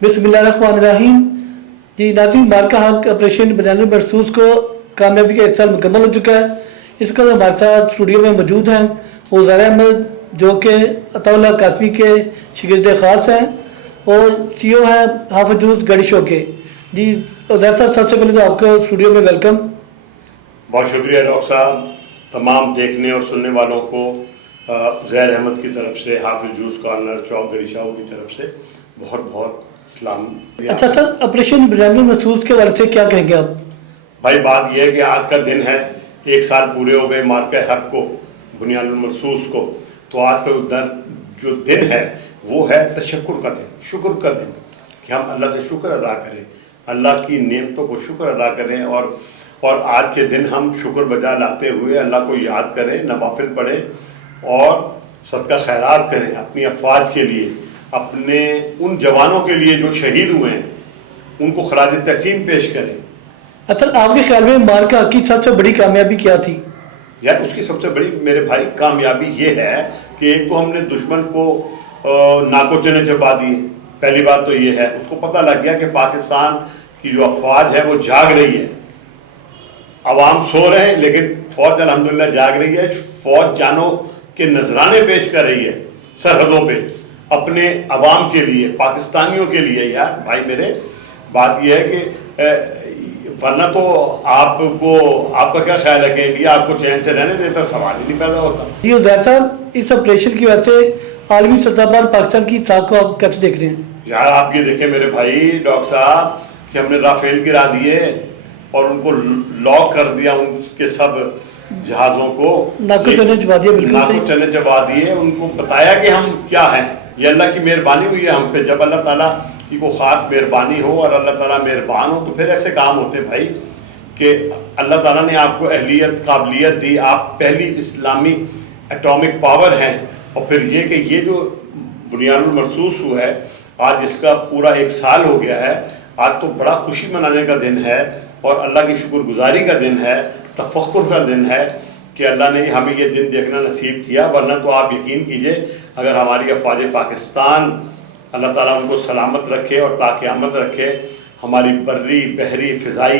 बिस्मिल्लाहिर्रहमानिर्रहीम। जी नाज़रीन, मार्का हक ऑपरेशन बयानुल मरसूस को कामयाबी का एक साल मुकम्मल हो चुका है। इसका हमारे साथ स्टूडियो में मौजूद हैं उज़ैर अहमद, जो कि अताउल्लाह कासमी के शागिर्द ख़ास हैं और CEO हैं हाफिज़ जूस गढ़ी शो के। जी उज़ैर साहब, सबसे पहले तो आपको स्टूडियो में वेलकम। बहुत शुक्रिया डॉक्टर साहब। तमाम देखने और सुनने वालों को उज़ैर अहमद की तरफ से, हाफिज़ जूस कॉर्नर चौक गढ़ी शाह की तरफ से बहुत बहुत सलाम। अच्छा सर, ऑपरेशन बयानुल मरसूस के बारे से क्या कहेंगे आप? भाई बात यह है कि आज का दिन है, 1 साल पूरे हो गए मार्का हक को, बुनियानुल मरसूस को। तो आज का जो दिन है वो है तशक्कुर का दिन, शुक्र का दिन, कि हम अल्लाह से शुक्र अदा करें, अल्लाह की नेमतों को शुक्र अदा करें और आज के दिन हम शुक्र बजा लाते हुए अल्लाह को याद करें, नवाफिल पढ़ें और सदका खैरात करें अपनी अफवाज के लिए, अपने उन जवानों के लिए जो शहीद हुए हैं, उनको खराज तहसीन पेश करें। अच्छा, आपके ख्याल में मार्का हक की सबसे बड़ी कामयाबी क्या थी? यार उसकी सबसे बड़ी मेरे भाई कामयाबी ये है कि एक तो हमने दुश्मन को नाको चने चबा दिए। पहली बात तो ये है, उसको पता लग गया कि पाकिस्तान की जो अफवाज है वो जाग रही है। अवाम सो रहे हैं लेकिन फौज अल्हम्दुलिल्लाह जाग रही है। फौज जानों के नजराने पेश कर रही है सरहदों पे अपने अवाम के लिए, पाकिस्तानियों के लिए। यार भाई मेरे बात यह है कि वरना तो आपका क्या ख्याल है कि इंडिया आपको चैन से रहने देता? सवाल ही नहीं पैदा होता। जी उज़ैर साहब, इस ऑपरेशन की वजह से आलमी सतह पर पाकिस्तान की ताकत को आप कैसे देख रहे हैं? यार आप ये देखें मेरे भाई डॉक्टर साहब कि हमने राफेल गिरा दिए और उनको लॉक कर दिया, उनके सब जहाज़ों को नाको चने चबा दिए। बिल्कुल सही, नाको चने चबा दिए। उनको बताया कि हम क्या हैं। ये अल्लाह की मेहरबानी हुई है हम पे। जब अल्लाह ताला की कोई ख़ास मेहरबानी हो और अल्लाह ताला मेहरबान हो तो फिर ऐसे काम होते भाई कि अल्लाह ताला ने आपको अहलियत काबिलियत दी, आप पहली इस्लामी एटॉमिक पावर हैं। और फिर ये कि ये जो बुनियानुल मरसूस हुआ है, आज इसका पूरा 1 साल हो गया है। आज तो बड़ा खुशी मनाने का दिन है और अल्लाह की शुक्रगुजारी का दिन है, तफक्कुर का दिन है कि अल्लाह ने हमें ये दिन देखना नसीब किया। वरना तो आप यकीन कीजिए, अगर हमारी अफवाज पाकिस्तान, अल्लाह ताला उनको सलामत रखे और ताक़यामत रखे, हमारी बर्री बहरी फ़िज़ाई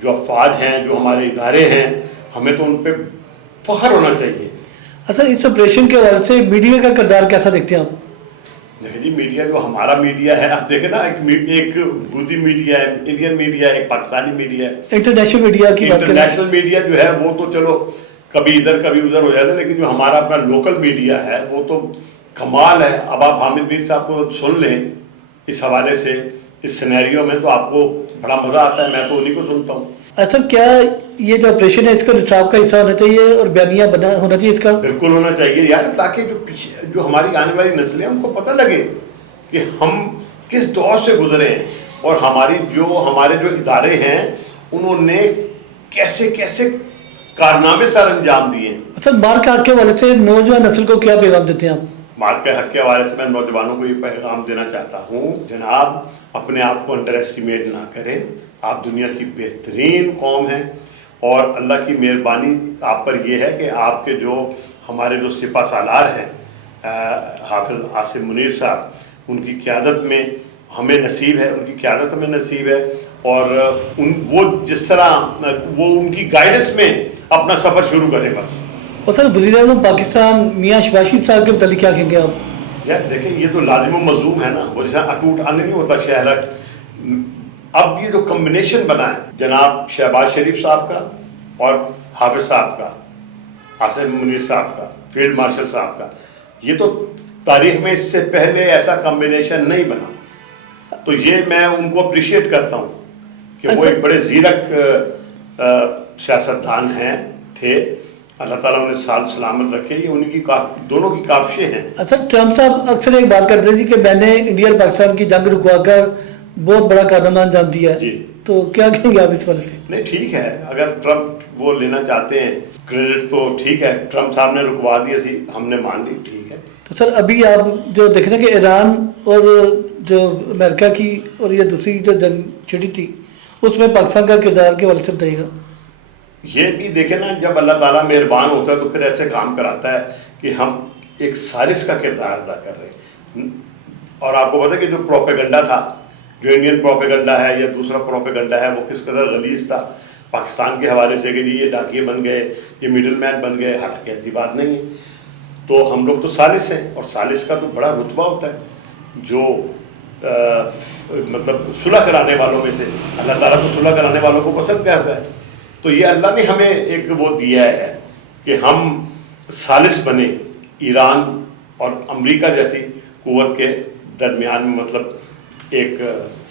जो अफवाज हैं, जो हमारे इदारे हैं, हमें तो उन पर फ़ख्र होना चाहिए। अच्छा, इस ऑपरेशन के हवाले से मीडिया का किरदार कैसा देखते हैं आप? देखिए जी, मीडिया जो हमारा मीडिया है, आप देखें ना, एक गुदी मीडिया है, इंडियन मीडिया है, एक पाकिस्तानी मीडिया है, इंटरनेशनल मीडिया की बात करें, इंटरनेशनल मीडिया जो है वो तो चलो कभी इधर कभी उधर हो जाता है, लेकिन जो हमारा अपना लोकल मीडिया है वो तो कमाल है। अब आप हामिद मीर साहब को सुन लें इस हवाले से, इस सिनेरियो में, तो आपको बड़ा मज़ा आता है। मैं तो उन्हीं को सुनता हूँ। अच्छा, क्या ये जो ऑपरेशन है इसका निसाब का हिस्सा होना चाहिए और बयानिया बना होना चाहिए इसका? बिल्कुल होना चाहिए यार, ताकि जो हमारी आने वाली नस्लें उनको पता लगे कि हम किस दौर से गुजरे हैं और हमारे जो इदारे हैं उन्होंने कैसे कैसे कारनामे सर अंजाम दिए। अच्छा, मार्का हक के हवाले से नौजवान नस्ल को क्या पैगाम देते हैं आप? मार्का हक के हवाले से मैं नौजवानों को ये पैगाम देना चाहता हूँ, जनाब अपने आप को अंडर एस्टिमेट ना करें। आप दुनिया की बेहतरीन कौम हैं और अल्लाह की मेहरबानी आप पर यह है कि आपके हमारे जो सिपा सालार हैं, हाफिज़ आसिम मुनीर साहब, उनकी क़यादत में हमें नसीब है, उनकी क़यादत हमें नसीब है और वो जिस तरह वो उनकी गाइडेंस में अपना सफ़र शुरू करें बस। और सर, वज़ीर-ए-आज़म पाकिस्तान मियाँ शहबाज शरीफ साहब के मतलब क्या कहेंगे आप? यार देखिए, ये तो लाजिम मज़लूम है ना, वो जैसा अटूट अंग नहीं होता शहरक। अब ये जो कम्बिनेशन बना है जनाब शहबाज शरीफ साहब का और हाफिज़ साहब का, आसिम मुनीर साहब का, फील्ड मार्शल साहब का, ये तो तारीख़ में इससे पहले ऐसा कम्बिनेशन नहीं बना। तो ये मैं उनको अप्रिशिएट करता हूँ कि वो एक बड़े ज़ीरक सियासतदान हैं थे। अल्लाह ताला उन्हें साल सलामत रखे। ये उनकी दोनों की काफ़िशें हैं। अच्छा, ट्रम्प साहब अक्सर एक बात करते थे कि मैंने इंडिया और पाकिस्तान की जंग रुकवाकर बहुत बड़ा कारनामा अंजाम दिया है, तो क्या कहेंगे आप इस बारे से? नहीं, ठीक है, अगर ट्रम्प वो लेना चाहते हैं क्रेडिट तो ठीक है, ट्रम्प साहब ने रुकवा दी, हमने मान ली, ठीक है। तो सर, अभी आप जो देख रहे हैं कि ईरान और जो अमेरिका की और ये दूसरी जो जंग छिड़ी थी, उसमें पाकिस्तान का किरदार के हवाले से बताइएगा। ये भी देखें ना, जब अल्लाह ताला मेहरबान होता है तो फिर ऐसे काम कराता है कि हम एक साजिश का किरदार अदा कर रहे हैं। और आपको पता है कि जो प्रोपेगेंडा था جو انڈین پروپیگنڈا ہے یا دوسرا پروپیگنڈا ہے وہ کس قدر غلیظ تھا پاکستان کے حوالے سے کہ جی یہ ڈاکیے بن گئے، یہ مڈل مین بن گئے، حالانکہ ایسی بات نہیں ہے. تو ہم لوگ تو ثالث ہیں، اور ثالث کا تو بڑا رتبہ ہوتا ہے، جو مطلب صلح کرانے والوں میں سے. اللہ تعالیٰ تو صلح کرانے والوں کو پسند کرتا ہے. تو یہ اللہ نے ہمیں ایک وہ دیا ہے کہ ہم ثالث بنے ایران اور امریکہ جیسی قوت کے درمیان میں، مطلب ایک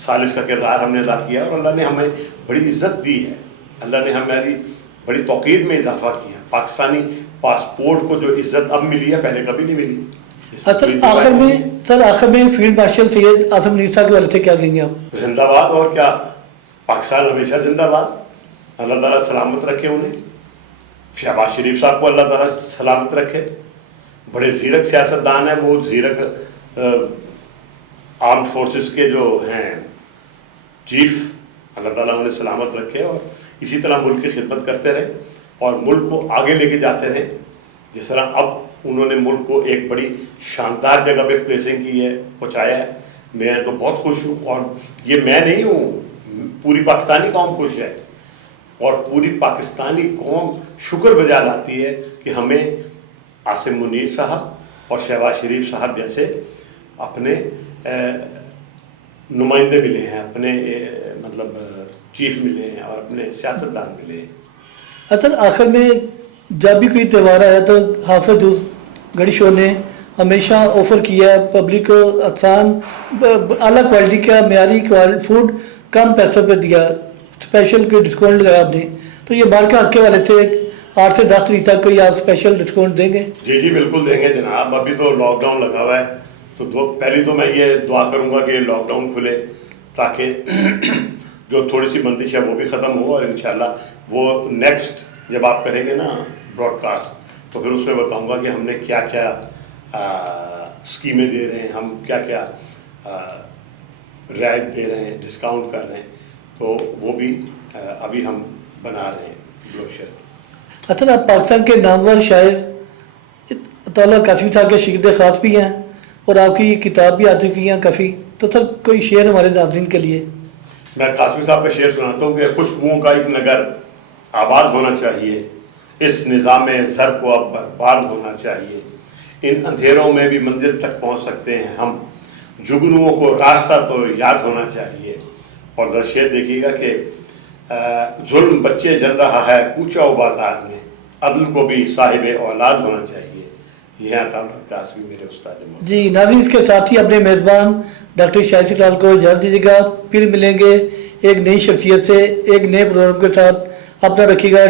ثالث کا کردار ہم نے ادا کیا، اور اللہ نے ہمیں بڑی عزت دی ہے. اللہ نے ہماری بڑی توقیر میں اضافہ کیا. پاکستانی پاسپورٹ کو جو عزت اب ملی ہے پہلے کبھی نہیں ملی. آخر میں فیلڈ مارشل سید اعظم منیر صاحب کے والے سے کیا کہیں گے آپ؟ زندہ باد، اور کیا، پاکستان ہمیشہ زندہ باد. اللہ تعالیٰ سلامت رکھے انہیں. شہباز شریف صاحب کو اللہ تعالیٰ سلامت رکھے. بڑے زیرک سیاستدان ہیں وہ، زیرک آرمڈ فورسز کے جو ہیں چیف. اللہ تعالیٰ انہیں سلامت رکھے اور اسی طرح ملک کی خدمت کرتے رہے اور ملک کو آگے لے کے جاتے رہے. جس طرح اب انہوں نے ملک کو ایک بڑی شاندار جگہ پہ پلیسنگ کی ہے، پہنچایا ہے. میں تو بہت خوش ہوں، اور یہ میں نہیں ہوں، پوری پاکستانی قوم خوش ہے، اور پوری پاکستانی قوم شکر بجا لاتی ہے کہ ہمیں عاصم منیر صاحب اور شہباز شریف صاحب جیسے اپنے نمائندے ملے ہیں، اپنے مطلب چیف ملے ہیں اور اپنے سیاستدان ملے ہیں. اصل آخر میں جب بھی کوئی تہوار آیا تو حافظ گڑی شو نے ہمیشہ آفر کیا پبلک کو آسان اعلیٰ کوالٹی کا معیاری فوڈ کم پیسوں پہ دیا، اسپیشل کوئی ڈسکاؤنٹ لگایا آپ نے. تو یہ بارکہ حق کے والے سے 8 سے 10 تاریخ تک کوئی آپ اسپیشل ڈسکاؤنٹ دیں گے؟ جی جی بالکل دیں گے جناب. ابھی تو لاک ڈاؤن لگا ہوا ہے، تو پہلی تو میں یہ دعا کروں گا کہ یہ لاک ڈاؤن کھلے تاکہ جو تھوڑی سی بندش ہے وہ بھی ختم ہو. اور انشاءاللہ وہ نیکسٹ جب آپ کریں گے نا براڈ کاسٹ تو پھر اس میں بتاؤں گا کہ ہم نے کیا کیا اسکیمیں دے رہے ہیں، ہم کیا کیا رعایت دے رہے ہیں، ڈسکاؤنٹ کر رہے ہیں. تو وہ بھی ابھی ہم بنا رہے ہیں بروشر. اصل آپ پاکستان کے نامور شاعر عطا اللہ قاسمی صاحب کے شاگرد خاص بھی ہیں اور آپ کی کتاب بھی آ چکی ہیں کافی. تو سر کوئی شعر ہمارے ناظرین کے لیے؟ میں قاسمی صاحب کا شعر سناتا ہوں کہ خوشبوؤں کا ایک نگر آباد ہونا چاہیے، اس نظام زر کو اب برباد ہونا چاہیے. ان اندھیروں میں بھی منزل تک پہنچ سکتے ہیں ہم، جگنوؤں کو راستہ تو یاد ہونا چاہیے. اور ذرا شعر دیکھیے گا کہ ظلم بچے جل رہا ہے کوچہ و بازار میں، عدل کو بھی صاحب اولاد ہونا چاہیے. یہ ہے عطا اللہ قاسمی میرے استاد. جی ناظرین، اس کے ساتھ ہی اپنے میزبان ڈاکٹر شاہد اقلال کو اجازت دیجیے گا. پھر ملیں گے ایک نئی شخصیت سے، ایک نئے پروگرام کے ساتھ. اپنا رکھیے گا.